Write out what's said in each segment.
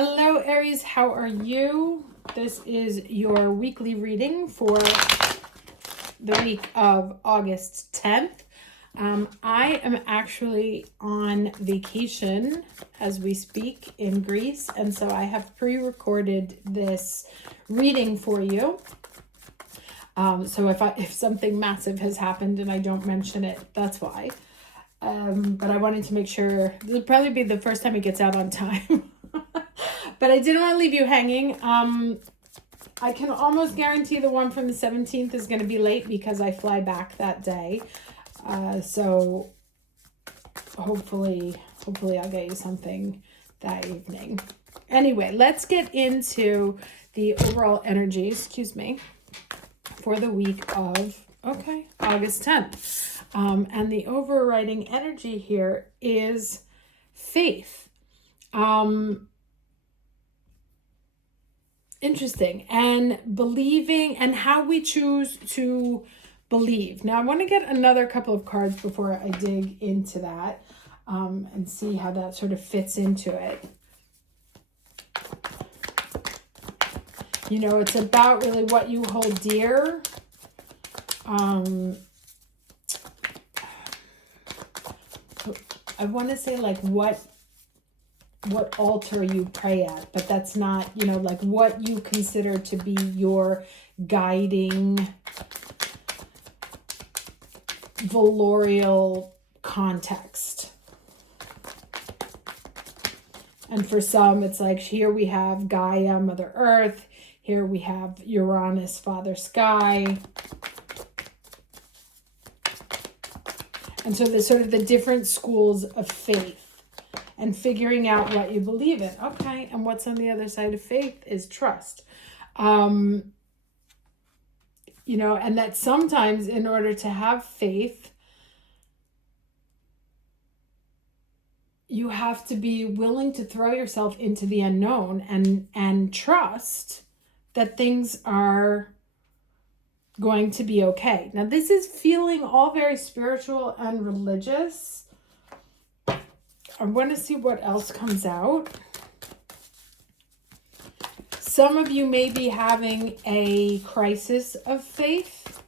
Hello, Aries. How are you? This is your weekly reading for the week of August 10th. I am actually on vacation as we speak in Greece, and so I have pre-recorded this reading for you. So if something massive has happened and I don't mention it, that's why. But I wanted to make sure, this will probably be the first time it gets out on time. But I didn't want to leave you hanging. I can almost guarantee the one from the 17th is going to be late because I fly back that day. So hopefully I'll get you something that evening. Anyway, let's get into the overall energy, for the week of, August 10th. And the overriding energy here is faith. Interesting. And believing and how we choose to believe. Now, I want to get another couple of cards before I dig into that and see how that sort of fits into it. You know, it's about really what you hold dear. I want to say like what altar you pray at, but that's not, like what you consider to be your guiding valorial context. And for some, it's like here we have Gaia, Mother Earth. Here we have Uranus, Father Sky. And so there's sort of the different schools of faith and figuring out what you believe in. Okay, and what's on the other side of faith is trust. And that sometimes in order to have faith, you have to be willing to throw yourself into the unknown and trust that things are going to be okay. Now, this is feeling all very spiritual and religious. I want to see what else comes out. Some of you may be having a crisis of faith,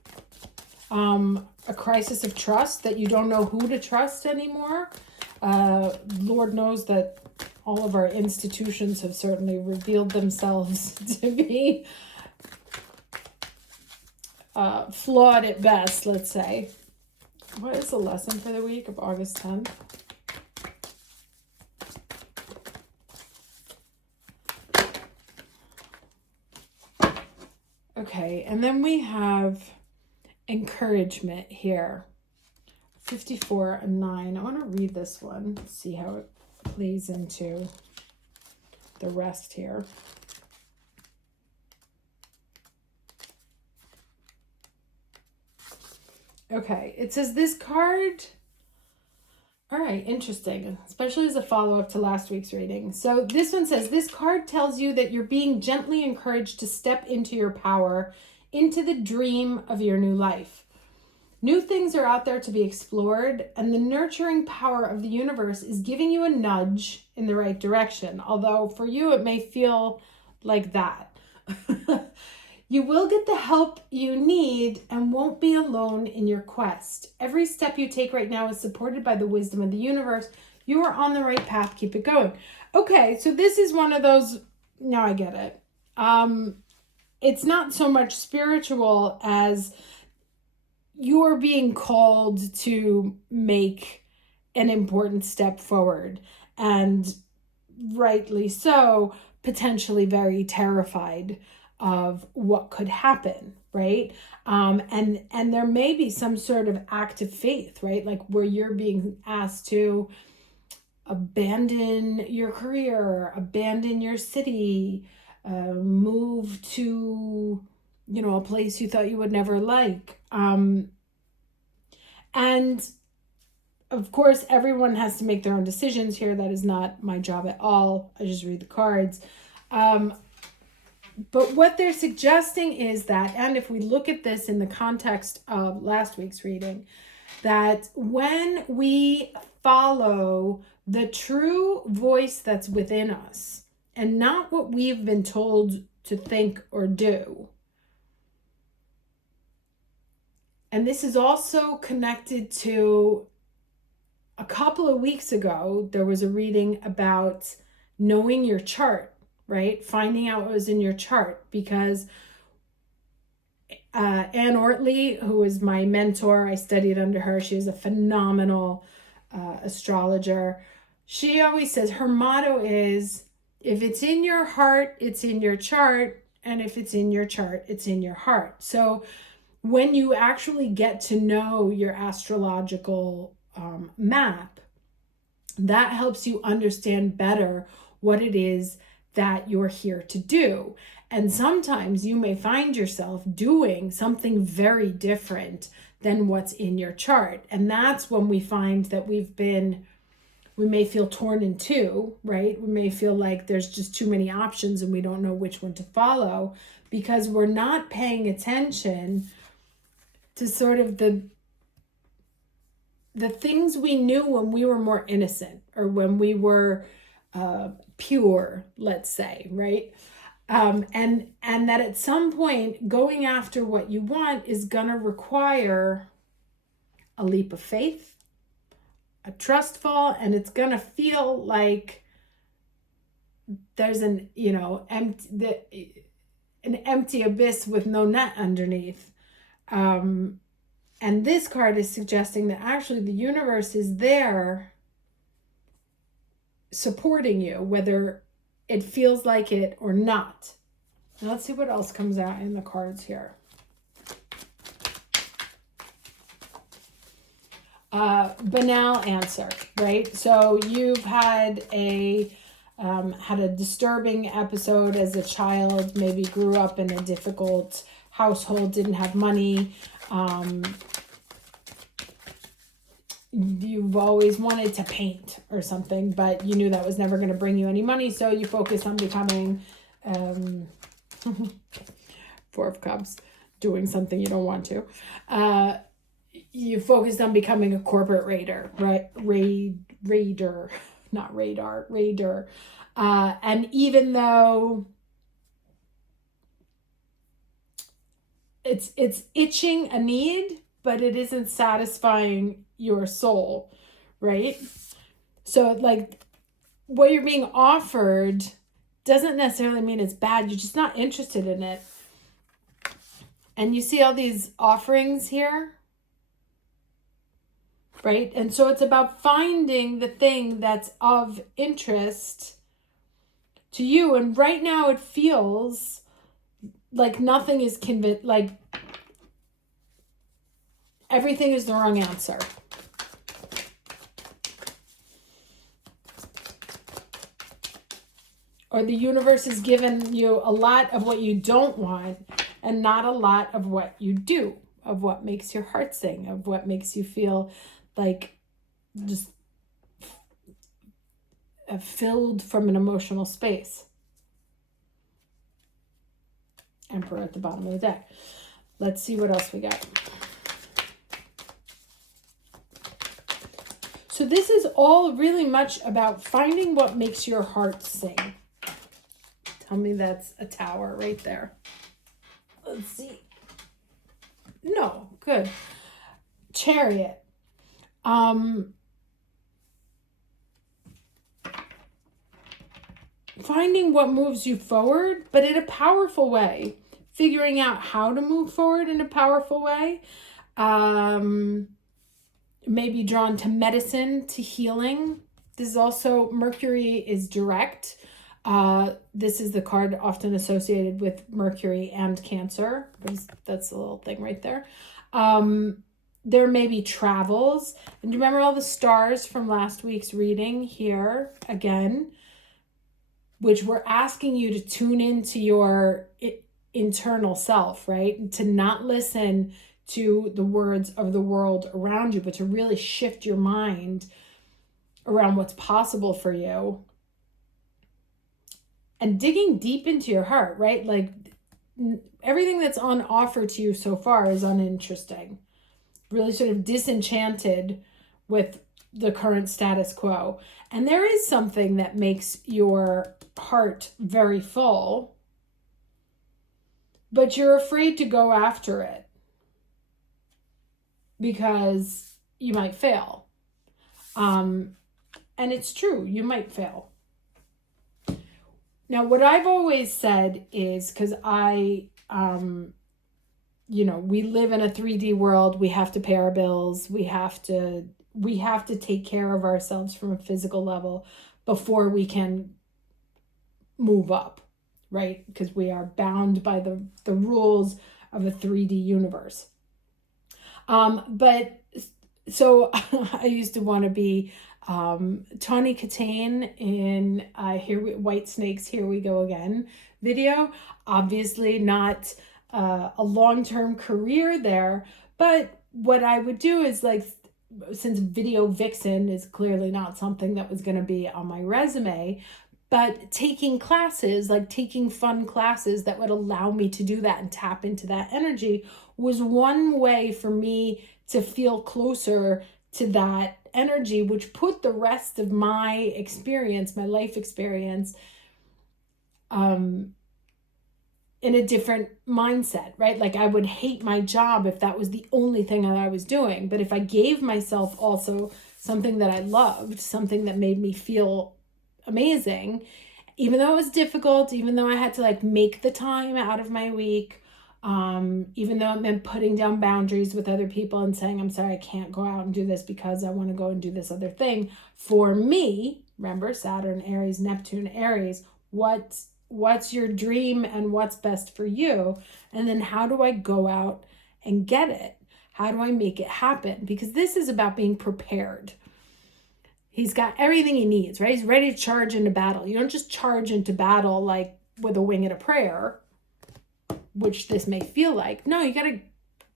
a crisis of trust, that you don't know who to trust anymore. Lord knows that all of our institutions have certainly revealed themselves to be flawed at best, let's say. What is the lesson for the week of August 10th? Okay, and then we have encouragement here. 54 and 9. I want to read this one, see how it plays into the rest here. Okay, it says this card. All right, interesting, especially as a follow-up to last week's reading. So this one says, this card tells you that you're being gently encouraged to step into your power, into the dream of your new life. New things are out there to be explored, and the nurturing power of the universe is giving you a nudge in the right direction, although for you it may feel like that. You will get the help you need and won't be alone in your quest. Every step you take right now is supported by the wisdom of the universe. You are on the right path. Keep it going. Okay, so this is one of those, now I get it. It's not so much spiritual as you're being called to make an important step forward, and rightly so, potentially very terrified of what could happen, right? And there may be some sort of act of faith, right? Like where you're being asked to abandon your career, abandon your city, move to, a place you thought you would never like. And of course, everyone has to make their own decisions here. That is not my job at all. I just read the cards. But what they're suggesting is that, and if we look at this in the context of last week's reading, that when we follow the true voice that's within us, and not what we've been told to think or do. And this is also connected to a couple of weeks ago, there was a reading about knowing your chart, right? Finding out what was in your chart, because Anne Ortley, who was my mentor, I studied under her. She is a phenomenal astrologer. She always says her motto is, if it's in your heart, it's in your chart. And if it's in your chart, it's in your heart. So when you actually get to know your astrological map, that helps you understand better what it is that you're here to do. And sometimes you may find yourself doing something very different than what's in your chart. And that's when we find that we may feel torn in two, right? We may feel like there's just too many options and we don't know which one to follow, because we're not paying attention to sort of the things we knew when we were more innocent, or when we were pure, let's say, right? And that at some point, going after what you want is gonna require a leap of faith, a trust fall, and it's gonna feel like there's an empty abyss with no net underneath. And this card is suggesting that actually the universe is there supporting you, whether it feels like it or not. Now let's see what else comes out in the cards here. Banal answer, right? So you've had a disturbing episode as a child, maybe grew up in a difficult household, didn't have money. You've always wanted to paint or something, but you knew that was never going to bring you any money, so you focused on becoming Four of Cups, doing something you don't want to. You focused on becoming a corporate raider, right? Raider. And even though it's itching a need, but it isn't satisfying your soul, right? So like what you're being offered doesn't necessarily mean it's bad. You're just not interested in it. And you see all these offerings here, right? And so it's about finding the thing that's of interest to you. And right now it feels like nothing is like everything is the wrong answer. Or the universe has given you a lot of what you don't want and not a lot of what you do, of what makes your heart sing, of what makes you feel like just filled from an emotional space. Emperor at the bottom of the deck. Let's see what else we got. So this is all really much about finding what makes your heart sing. Tell me that's a tower right there. Let's see. No, good. Chariot. Finding what moves you forward, but in a powerful way. Figuring out how to move forward in a powerful way. Maybe drawn to medicine, to healing. This is also, Mercury is direct. This is the card often associated with Mercury and Cancer. That's a little thing right there. There may be travels. And do you remember all the stars from last week's reading here again, which were asking you to tune into your internal self, right? To not listen to the words of the world around you, but to really shift your mind around what's possible for you. And digging deep into your heart, right? Like everything that's on offer to you so far is uninteresting. Really sort of disenchanted with the current status quo. And there is something that makes your heart very full, but you're afraid to go after it because you might fail. And it's true, you might fail. Now, what I've always said is, because we live in a 3D world, we have to pay our bills, we have to take care of ourselves from a physical level before we can move up, right? Because we are bound by the rules of a 3D universe. But so I used to want to be Tawny Katane in White Snakes, Here We Go Again video. Obviously not a long-term career there, but what I would do is, like, since video vixen is clearly not something that was going to be on my resume, but taking classes, like taking fun classes that would allow me to do that and tap into that energy, was one way for me to feel closer to that energy, which put the rest of my experience, my life experience, in a different mindset, right? Like, I would hate my job if that was the only thing that I was doing. But if I gave myself also something that I loved, something that made me feel amazing, even though it was difficult, even though I had to like make the time out of my week, even though it meant putting down boundaries with other people and saying, I'm sorry, I can't go out and do this because I want to go and do this other thing. For me, remember, Saturn, Aries, Neptune, Aries, what's your dream and what's best for you? And then how do I go out and get it? How do I make it happen? Because this is about being prepared. He's got everything he needs, right? He's ready to charge into battle. You don't just charge into battle like with a wing and a prayer, which this may feel like. No, you got to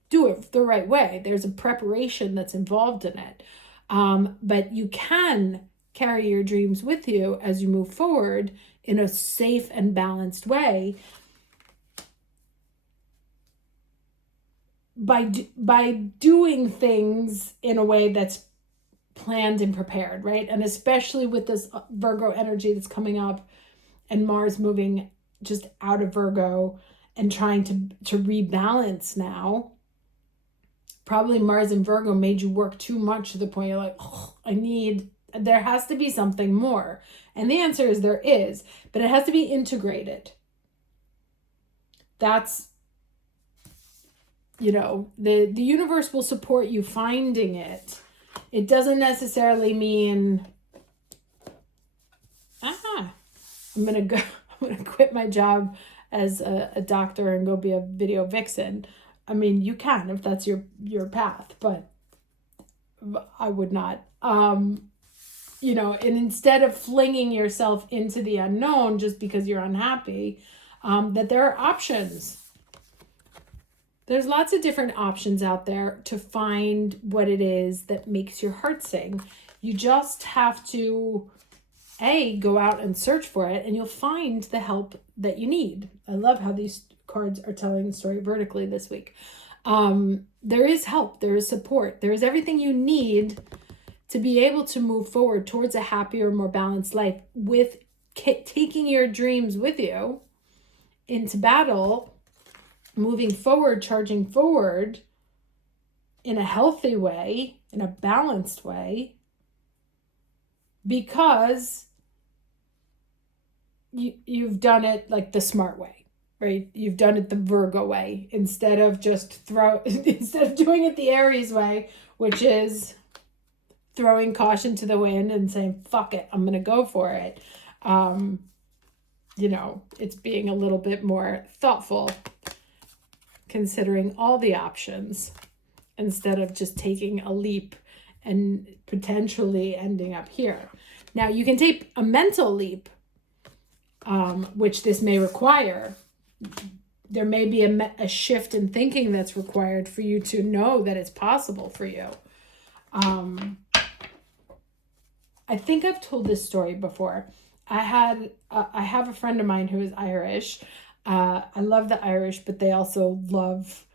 do it the right way. There's a preparation that's involved in it. But you can carry your dreams with you as you move forward in a safe and balanced way by doing things in a way that's planned and prepared, right? And especially with this Virgo energy that's coming up and Mars moving just out of Virgo and trying to rebalance now. Probably Mars and Virgo made you work too much to the point you're like, oh, there has to be something more. And the answer is there is, but it has to be integrated. That's, the universe will support you finding it. It doesn't necessarily mean, I'm going to quit my job as a doctor and go be a video vixen. I mean, you can if that's your path, but I would not. And instead of flinging yourself into the unknown just because you're unhappy, that there are options. There's lots of different options out there to find what it is that makes your heart sing. You just have to, go out and search for it, and you'll find the help that you need. I love how these cards are telling the story vertically this week. There is help. There is support. There is everything you need to be able to move forward towards a happier, more balanced life with taking your dreams with you into battle, moving forward, charging forward in a healthy way, in a balanced way, because you've done it like the smart way, right? You've done it the Virgo way instead of doing it the Aries way, which is throwing caution to the wind and saying, fuck it, I'm going to go for it. It's being a little bit more thoughtful, considering all the options instead of just taking a leap and potentially ending up here. Now, you can take a mental leap, which this may require. There may be a shift in thinking that's required for you to know that it's possible for you. I think I've told this story before. I have a friend of mine who is Irish. I love the Irish, but they also love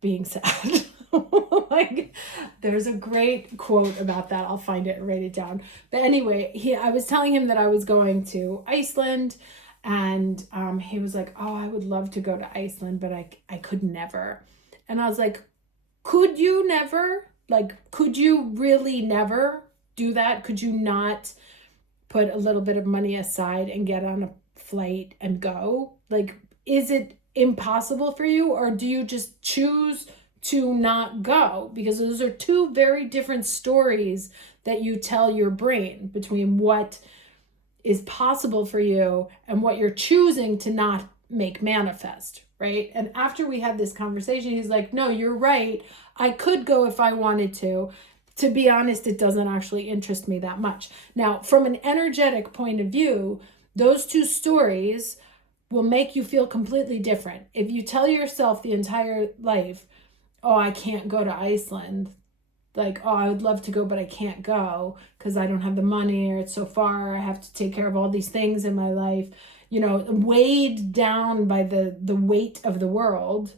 being sad. Like, there's a great quote about that. I'll find it and write it down. But anyway, I was telling him that I was going to Iceland, and he was like, oh, I would love to go to Iceland, but I could never. And I was like, could you never? Like, could you really never do that? Could you not put a little bit of money aside and get on a flight and go? Like, is it impossible for you, or do you just choose to not go? Because those are two very different stories that you tell your brain between what is possible for you and what you're choosing to not make manifest, right? And after we had this conversation, he's like, no, you're right. I could go if I wanted to. To be honest, it doesn't actually interest me that much. Now, from an energetic point of view, those two stories will make you feel completely different. If you tell yourself the entire life, oh, I can't go to Iceland, like, oh, I would love to go, but I can't go because I don't have the money, or it's so far, I have to take care of all these things in my life, you know, weighed down by the weight of the world.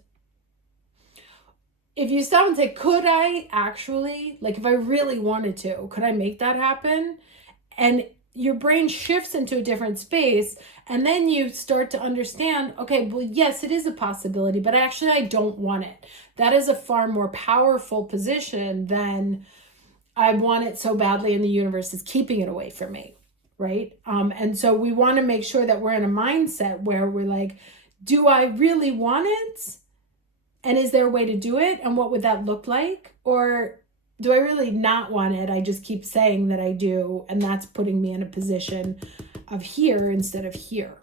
If you stop and say, could I actually, like, if I really wanted to, could I make that happen? And your brain shifts into a different space, and then you start to understand, okay, well, yes, it is a possibility, but actually I don't want it. That is a far more powerful position than I want it so badly and the universe is keeping it away from me, right? And so we want to make sure that we're in a mindset where we're like, do I really want it? And is there a way to do it? And what would that look like? Or do I really not want it? I just keep saying that I do, and that's putting me in a position of here instead of here,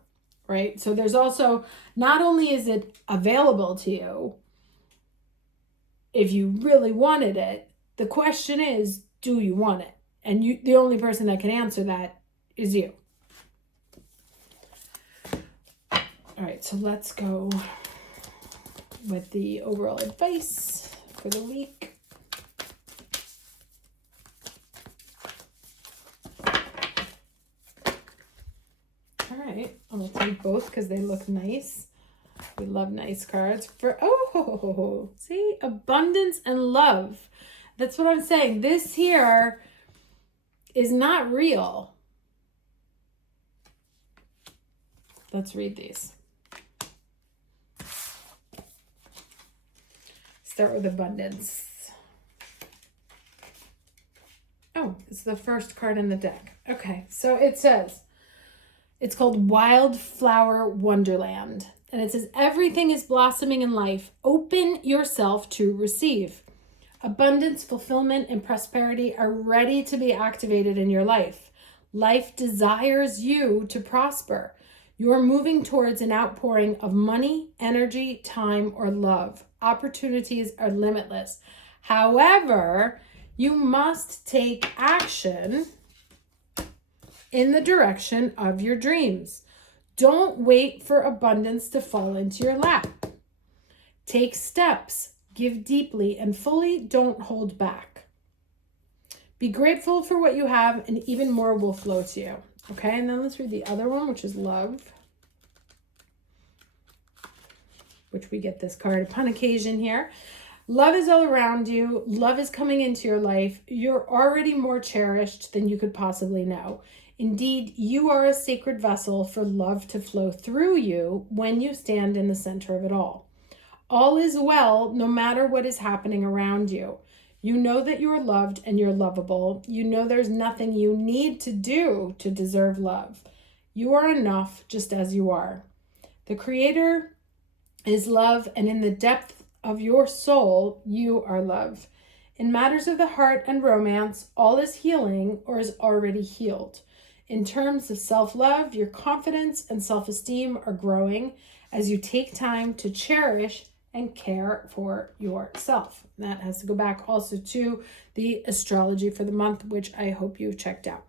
right? So there's also, not only is it available to you if you really wanted it, the question is, do you want it? And you, the only person that can answer that is you. All right, so let's go with the overall advice for the week. All right, I'm going to take both because they look nice. We love nice cards. See, abundance and love. That's what I'm saying. This here is not real. Let's read these. Start with abundance. Oh, it's the first card in the deck. Okay, so it says, it's called Wildflower Wonderland. And it says, everything is blossoming in life. Open yourself to receive. Abundance, fulfillment, and prosperity are ready to be activated in your life. Life desires you to prosper. You are moving towards an outpouring of money, energy, time, or love. Opportunities are limitless. However, you must take action in the direction of your dreams. Don't wait for abundance to fall into your lap. Take steps, give deeply and fully, don't hold back. Be grateful for what you have, and even more will flow to you. Okay, and then let's read the other one, which is love, which we get this card upon occasion here. Love is all around you. Love is coming into your life. You're already more cherished than you could possibly know. Indeed, you are a sacred vessel for love to flow through you when you stand in the center of it all. All is well, no matter what is happening around you. You know that you are loved and you're lovable. You know there's nothing you need to do to deserve love. You are enough just as you are. The Creator is love, and in the depth of your soul, you are love. In matters of the heart and romance, all is healing or is already healed. In terms of self-love, your confidence and self-esteem are growing as you take time to cherish and care for yourself. And that has to go back also to the astrology for the month, which I hope you've checked out.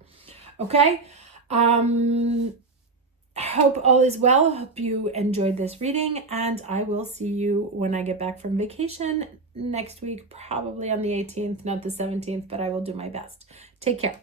Okay. Hope all is well. Hope you enjoyed this reading, and I will see you when I get back from vacation next week, probably on the 18th, not the 17th, but I will do my best. Take care.